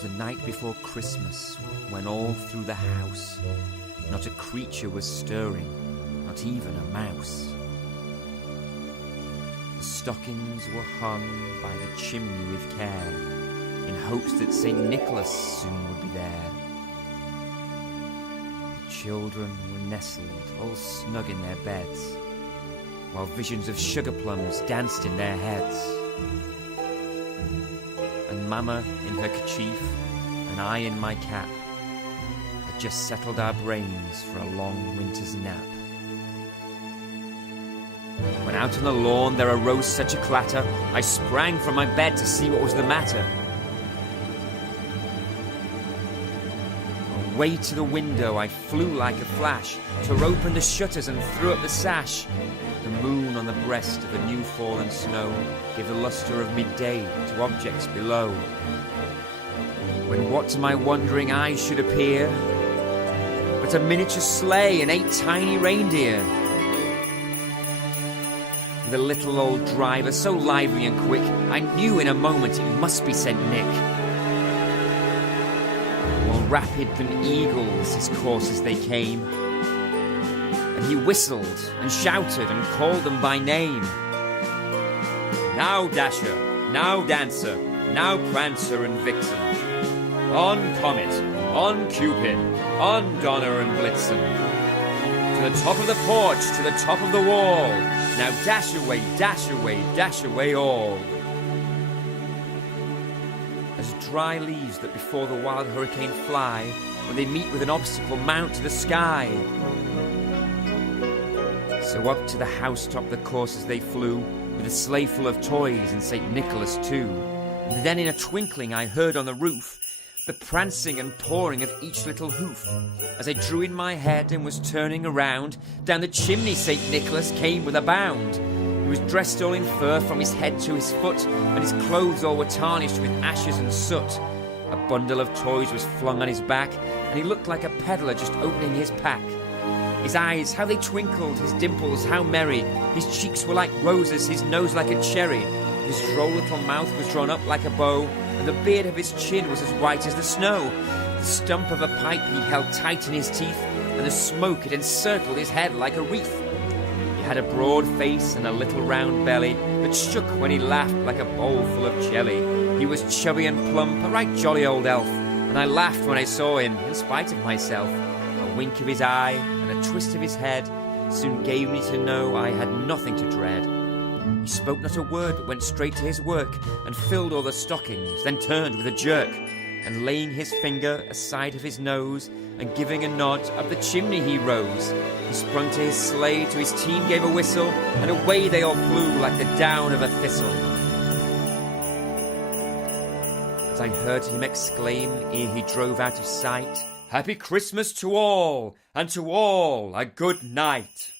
'Twas the night before Christmas, when all through the house not a creature was stirring, not even a mouse. The stockings were hung by the chimney with care, in hopes that St. Nicholas soon would be there. The children were nestled all snug in their beds, while visions of sugar plums danced in their heads. And Mama in her kerchief, and I in my cap, had just settled our brains for a long winter's nap. When out on the lawn there arose such a clatter, I sprang from my bed to see what was the matter. Away to the window I flew like a flash, tore open the shutters and threw up the sash. The moon on the breast of the new fallen snow gave the lustre of midday to objects below. When what to my wondering eyes should appear but a miniature sleigh and 8 tiny reindeer, with a little old driver so lively and quick, I knew in a moment it must be St. Nick. More rapid than eagles his coursers they came, and he whistled and shouted and called them by name. Now Dasher, now Dancer, now Prancer and Vixen, on Comet, on Cupid, on Donner and Blitzen, to the top of the porch, to the top of the wall, now dash away all. As dry leaves that before the wild hurricane fly, when they meet with an obstacle mount to the sky, so up to the housetop the coursers they flew, with a sleigh full of toys and St. Nicholas too. And then in a twinkling I heard on the roof the prancing and pawing of each little hoof. As I drew in my head and was turning around, down the chimney St. Nicholas came with a bound. He was dressed all in fur from his head to his foot, and his clothes all were tarnished with ashes and soot. A bundle of toys was flung on his back, and he looked like a peddler just opening his pack. His eyes, how they twinkled, his dimples, how merry. His cheeks were like roses, his nose like a cherry. His droll little mouth was drawn up like a bow, and the beard of his chin was as white as the snow. The stump of a pipe he held tight in his teeth, and the smoke had encircled his head like a wreath. He had a broad face and a little round belly that shook when he laughed like a bowl full of jelly. He was chubby and plump, a right jolly old elf, and I laughed when I saw him, in spite of myself. A wink of his eye and a twist of his head soon gave me to know I had nothing to dread. He spoke not a word, but went straight to his work, and filled all the stockings, then turned with a jerk, and laying his finger aside of his nose, and giving a nod, up the chimney he rose. He sprung to his sleigh, to his team gave a whistle, and away they all flew like the down of a thistle. As I heard him exclaim, ere he drove out of sight, "Happy Christmas to all, and to all a good night."